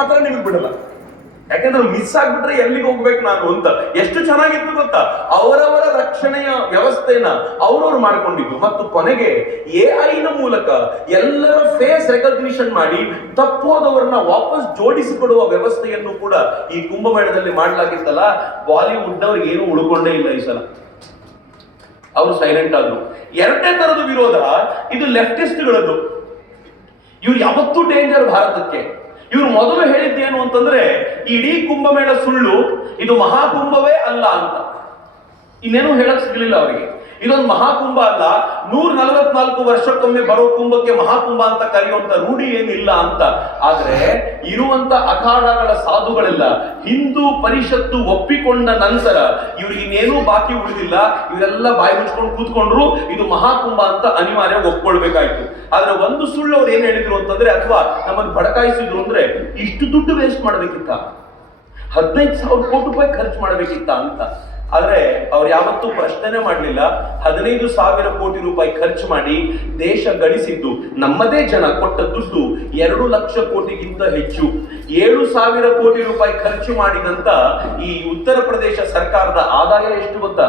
ಮಾತ್ರ ನಿಮಗೆ ಬಿಡಲ್ಲ. ಯಾಕಂದ್ರೆ ಮಿಸ್ ಆಗ್ಬಿಟ್ರೆ ಎಲ್ಲಿಗೆ ಹೋಗ್ಬೇಕು ನಾನು ಅಂತ. ಎಷ್ಟು ಚೆನ್ನಾಗಿತ್ತು ಗೊತ್ತಾ, ಅವರವರ ರಕ್ಷಣೆಯ ವ್ಯವಸ್ಥೆನ ಅವ್ರವ್ರು ಮಾಡ್ಕೊಂಡಿದ್ದು. ಮತ್ತು ಕೊನೆಗೆ AI ಮೂಲಕ ಎಲ್ಲರ ಫೇಸ್ ರೆಕಗ್ನಿಷನ್ ಮಾಡಿ ತಪ್ಪೋದವರನ್ನ ವಾಪಸ್ ಜೋಡಿಸಿಕೊಡುವ ವ್ಯವಸ್ಥೆಯನ್ನು ಕೂಡ ಈ ಕುಂಭಮೇಳದಲ್ಲಿ ಮಾಡಲಾಗಿತ್ತಲ್ಲ. ಬಾಲಿವುಡ್ನವ್ರಿಗೆ ಏನು ಉಳ್ಕೊಂಡೇ ಇಲ್ಲ ಈ ಸಲ, ಅವರು ಸೈಲೆಂಟ್ ಆದ್ರು. ಎರಡನೇ ತರದ ವಿರೋಧ ಇದು ಲೆಫ್ಟಿಸ್ಟ್ಗಳದ್ದು. ಇವ್ರು ಯಾವತ್ತೂ ಡೇಂಜರ್ ಭಾರತಕ್ಕೆ. ಇವ್ರು ಮೊದಲು ಹೇಳಿದ್ದೇನು ಅಂತಂದ್ರೆ, ಇಡೀ ಕುಂಭಮೇಳ ಸುಳ್ಳು, ಇದು ಮಹಾಕುಂಭವೇ ಅಲ್ಲ ಅಂತ. ಇನ್ನೇನು ಹೇಳಕ್ ಸಿಗಲಿಲ್ಲ ಅವರಿಗೆ. ಇದೊಂದು ಮಹಾಕುಂಭ ಅಲ್ಲ, 144 ವರ್ಷಕ್ಕೊಮ್ಮೆ ಬರೋ ಕುಂಭಕ್ಕೆ ಮಹಾಕುಂಭ ಅಂತ ಕರೆಯುವಂತ ರೂಢಿ ಏನಿಲ್ಲ ಅಂತ. ಆದ್ರೆ ಇರುವಂತ ಅಖಾಡಗಳ ಸಾಧುಗಳೆಲ್ಲ ಹಿಂದೂ ಪರಿಷತ್ತು ಒಪ್ಪಿಕೊಂಡ ನಂತರ ಇವ್ರಿಗೆ ಇನ್ನೇನೂ ಬಾಕಿ ಉಳಿದಿಲ್ಲ. ಇವರೆಲ್ಲ ಬಾಯಿ ಮುಚ್ಕೊಂಡು ಕೂತ್ಕೊಂಡ್ರು, ಇದು ಮಹಾಕುಂಭ ಅಂತ ಅನಿವಾರ್ಯ ಒಪ್ಕೊಳ್ಬೇಕಾಯ್ತು. ಆದ್ರೆ ಒಂದು ಸುಳ್ಳು ಅವ್ರು ಏನ್ ಹೇಳಿದ್ರು ಅಂತಂದ್ರೆ, ಅಥವಾ ನಮ್ಮನ್ನು ಬಡಕಾಯಿಸಿದ್ರು ಅಂದ್ರೆ, ಇಷ್ಟು ದುಡ್ಡು ವೇಸ್ಟ್ ಮಾಡ್ಬೇಕಿತ್ತ, 15,000 ಕೋಟಿ ರೂಪಾಯಿ ಖರ್ಚು ಮಾಡ್ಬೇಕಿತ್ತ ಅಂತ. ಆದ್ರೆ ಅವ್ರು ಯಾವತ್ತೂ ಪ್ರಶ್ನೆ ಮಾಡಲಿಲ್ಲ. 15,000 ಕೋಟಿ ರೂಪಾಯಿ ಖರ್ಚು ಮಾಡಿ ದೇಶ ಗಳಿಸಿದ್ದು, ನಮ್ಮದೇ ಜನ ಕೊಟ್ಟ ದುಡ್ಡು 2 ಲಕ್ಷ ಕೋಟಿಗಿಂತ ಹೆಚ್ಚು. 7,000 ಕೋಟಿ ರೂಪಾಯಿ ಖರ್ಚು ಮಾಡಿದಂತ ಈ ಉತ್ತರ ಪ್ರದೇಶ ಸರ್ಕಾರದ ಆದಾಯ ಎಷ್ಟು ಗೊತ್ತಾ?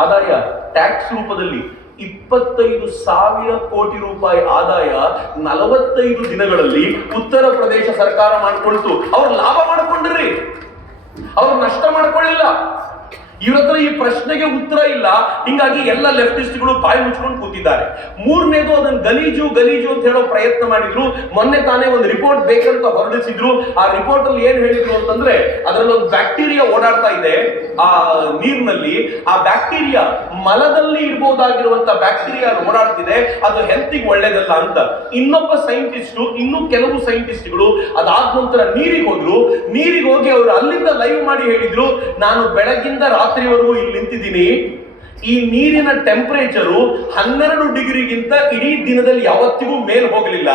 ಆದಾಯ ಟ್ಯಾಕ್ಸ್ ರೂಪದಲ್ಲಿ 25,000 ಕೋಟಿ ರೂಪಾಯಿ ಆದಾಯ 45 ದಿನಗಳಲ್ಲಿ ಉತ್ತರ ಪ್ರದೇಶ ಸರ್ಕಾರ ಮಾಡಿಕೊಳ್ತು. ಅವ್ರು ಲಾಭ ಮಾಡ್ಕೊಂಡ್ರಿ, ಅವ್ರು ನಷ್ಟ ಮಾಡ್ಕೊಳ್ಳಿಲ್ಲ. ಇವ್ರ ಹತ್ರ ಈ ಪ್ರಶ್ನೆಗೆ ಉತ್ತರ ಇಲ್ಲ. ಹಿಂಗಾಗಿ ಎಲ್ಲ ಲೆಫ್ಟಿಸ್ಟ್ಗಳು ಬಾಯಿ ಮುಚ್ಕೊಂಡು ಕೂತಿದ್ದಾರೆ. ಮೂರನೇದು, ಅದನ್ನ ಗಲೀಜು ಅಂತ ಹೇಳೋ ಪ್ರಯತ್ನ ಮಾಡಿದ್ರು. ಮೊನ್ನೆ ತಾನೇ ಒಂದು ರಿಪೋರ್ಟ್ ಬೇಕಂತ ಹೊರಡಿಸಿದ್ರು. ಆ ರಿಪೋರ್ಟ್ ಅಲ್ಲಿ ಏನ್ ಹೇಳಿದ್ರು ಅಂತಂದ್ರೆ, ಅದರಲ್ಲಿ ಒಂದು ಬ್ಯಾಕ್ಟೀರಿಯಾ ಓಡಾಡ್ತಾ ಇದೆ ಆ ನೀರಿನಲ್ಲಿ. ಆ ಬ್ಯಾಕ್ಟೀರಿಯಾ ಮಲದಲ್ಲಿ ಇರಬಹುದಾಗಿರುವಂತ ಬ್ಯಾಕ್ಟೀರಿಯಾ ಓಡಾಡ್ತಿದೆ, ಅದು ಹೆಲ್ತಿಗೆ ಒಳ್ಳೇದಲ್ಲ ಅಂತ. ಇನ್ನೊಬ್ಬ ಸೈಂಟಿಸ್ಟ್, ಇನ್ನೂ ಕೆಲವು ಸೈಂಟಿಸ್ಟ್ಗಳು ಅದಾದ ನಂತರ ನೀರಿಗೆ ಹೋದ್ರು. ನೀರಿಗೆ ಹೋಗಿ ಅವರು ಅಲ್ಲಿಂದ ಲೈವ್ ಮಾಡಿ ಹೇಳಿದ್ರು, ನಾನು ಬೆಳಗಿಂದ ರಾತ್ರಿವರೆಗೂ ಇಲ್ಲಿ ನಿಂತಿದ್ದೀನಿ, ಈ ನೀರಿನ ಟೆಂಪರೇಚರು 12 ಡಿಗ್ರಿಗಿಂತ ಇಡೀ ದಿನದಲ್ಲಿ ಯಾವತ್ತಿಗೂ ಮೇಲ್ ಹೋಗಲಿಲ್ಲ.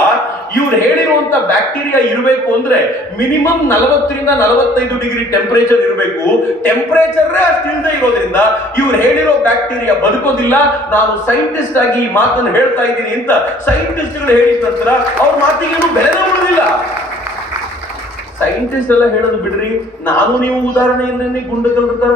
ಇವ್ರು ಹೇಳಿರುವಂತ ಬ್ಯಾಕ್ಟೀರಿಯಾ ಇರಬೇಕು ಅಂದ್ರೆ ಮಿನಿಮಮ್ 40 ರಿಂದ 45 ಡಿಗ್ರಿ ಟೆಂಪರೇಚರ್ ಇರಬೇಕು. ಟೆಂಪರೇಚರ್ ಅಷ್ಟಿಲ್ಲದೆ ಇರೋದ್ರಿಂದ ಇವ್ರು ಹೇಳಿರೋ ಬ್ಯಾಕ್ಟೀರಿಯಾ ಬದುಕೋದಿಲ್ಲ. ನಾನು ಸೈಂಟಿಸ್ಟ್ ಆಗಿ ಈ ಮಾತನ್ನು ಹೇಳ್ತಾ ಇದ್ದೀನಿ ಅಂತ ಸೈಂಟಿಸ್ಟ್ಗಳು ಹೇಳಿದ ನಂತರ ಅವ್ರ ಮಾತಿಗೇನು ಬೆಲೆನೇ ಉಳಿದಿಲ್ಲ. ಸೈಂಟಿಸ್ಟ್ ಎಲ್ಲ ಹೇಳೋದು ಬಿಡ್ರಿ, ನಾನು ನೀವು ಉದಾಹರಣೆ ಇಲ್ಲೇ ಗುಂಡಕಲ್ರ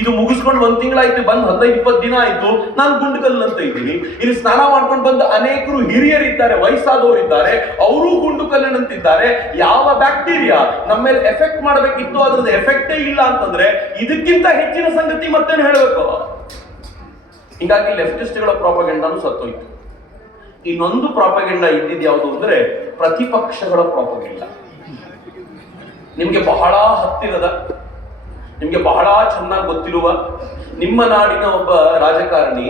ಇದು ಮುಗಿಸ್ಕೊಂಡು 1 ತಿಂಗಳಾಯ್ತು, ಬಂದು 15-20 ದಿನ ಆಯ್ತು, ನಾನು ಗುಂಡಕಲ್ ಅಂತ ಇದ್ದೀನಿ. ಇಲ್ಲಿ ಸ್ನಾನ ಮಾಡ್ಕೊಂಡು ಬಂದ ಅನೇಕರು ಹಿರಿಯರಿದ್ದಾರೆ, ವಯಸ್ಸಾದವರಿದ್ದಾರೆ, ಅವರು ಗುಂಡುಕಲ್ಲಿನಂತಿದ್ದಾರೆ. ಯಾವ ಬ್ಯಾಕ್ಟೀರಿಯಾ ನಮ್ಮ ಮೇಲೆ ಎಫೆಕ್ಟ್ ಮಾಡಬೇಕಿತ್ತು ಅದ್ರದ್ದು ಎಫೆಕ್ಟೇ ಇಲ್ಲ ಅಂತಂದ್ರೆ ಇದಕ್ಕಿಂತ ಹೆಚ್ಚಿನ ಸಂಗತಿ ಮತ್ತೇನು ಹೇಳಬೇಕು? ಹಿಂಗಾಗಿ ಲೆಫ್ಟಿಸ್ಟ್ಗಳ ಪ್ರಾಪಗೆಂಡಾನು ಸತ್ತೋಯ್ತು. ಇನ್ನೊಂದು ಪ್ರಾಪಗೆಂಡ ಇದ್ದಿದ್ದು ಯಾವುದು ಅಂದ್ರೆ ಪ್ರತಿಪಕ್ಷಗಳ ಪ್ರಾಪಗೆಂಡ. ನಿಮ್ಗೆ ಬಹಳ ಹತ್ತಿರದ, ನಿಮ್ಗೆ ಬಹಳ ಚೆನ್ನಾಗಿ ಗೊತ್ತಿರುವ ನಿಮ್ಮ ನಾಡಿನ ಒಬ್ಬ ರಾಜಕಾರಣಿ